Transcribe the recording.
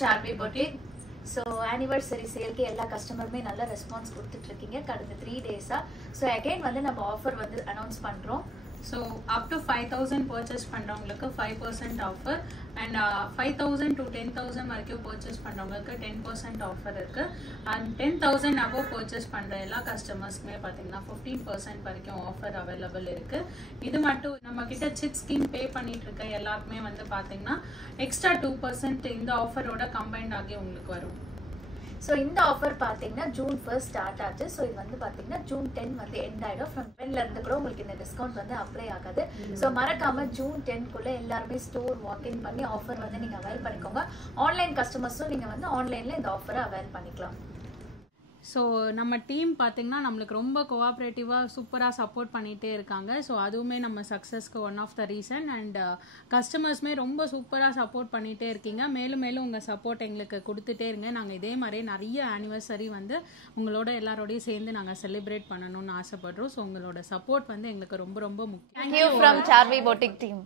Charvi Boutique. So anniversary sale க்கு எல்லா கஸ்டமருமே நல்ல ரெஸ்பான்ஸ் கொடுத்துட்டு இருக்கீங்க கடந்த 3 டேஸா. So again வந்து நம்ம ஆஃபர் வந்து அனௌன்ஸ் பண்றோம். So up to 5000 purchase பண்றவங்களுக்கு 5% offer and 5000 to 10000 வரைக்கும் purchase பண்றவங்களுக்கு 10% offer இருக்கு and 10000 above purchase பண்ற எல்லா கஸ்டமர்ஸ்க்குமே பாத்தீங்கன்னா 15% வரைக்கும் ஆஃபர் அவைலபிள் இருக்கு. இது மட்டும் நம்ம கிட்ட சிட் ஸ்கீம் பே பண்ணிட்டு இருக்க எல்லாருக்குமே வந்து பாத்தீங்கன்னா எக்ஸ்ட்ரா 2% இந்த ஆஃபரோட கம்பைன்ட் ஆகி உங்களுக்கு வரும். So இந்த ஆஃபர் பாத்தீங்கன்னா ஜூன் 1 ஸ்டார்ட் ஆச்சு. ஸோ இது வந்து பாத்தீங்கன்னா ஜூன் 10 வந்து எண்ட் ஆயிடும். ஃப்ரம் 10ல இருந்து கூட உங்களுக்கு இந்த டிஸ்கவுண்ட் வந்து அப்ளை ஆகாது. ஸோ மறக்காம ஜூன் 10க்குள்ள எல்லாருமே ஸ்டோர் வாக்கிங் பண்ணி ஆஃபர் வந்து நீங்க அவைல் பண்ணிக்கோங்க. ஆன்லைன் கஸ்டமர்ஸும் நீங்க வந்து ஆன்லைன்ல இந்த ஆஃபரை அவைல் பண்ணிக்கலாம். ஸோ நம்ம டீம் பார்த்தீங்கன்னா நம்மளுக்கு ரொம்ப கோஆப்ரேட்டிவாக சூப்பராக சப்போர்ட் பண்ணிகிட்டே இருக்காங்க. ஸோ அதுவுமே நம்ம சக்ஸஸ்க்கு one of the reason and கஸ்டமர்ஸ்மே ரொம்ப சூப்பராக சப்போர்ட் பண்ணிகிட்டே இருக்கீங்க. மேலும் மேலும் உங்கள் சப்போர்ட் எங்களுக்கு கொடுத்துட்டே இருங்க. நாங்கள் இதே மாதிரி நிறைய ஆனிவர்சரி வந்து உங்களோட எல்லாரோடையும் சேர்ந்து நாங்கள் செலிப்ரேட் பண்ணணும்னு ஆசைப்படுறோம். ஸோ உங்களோட சப்போர்ட் வந்து எங்களுக்கு ரொம்ப ரொம்ப முக்கியம். Thank you from Charvi Boutique team.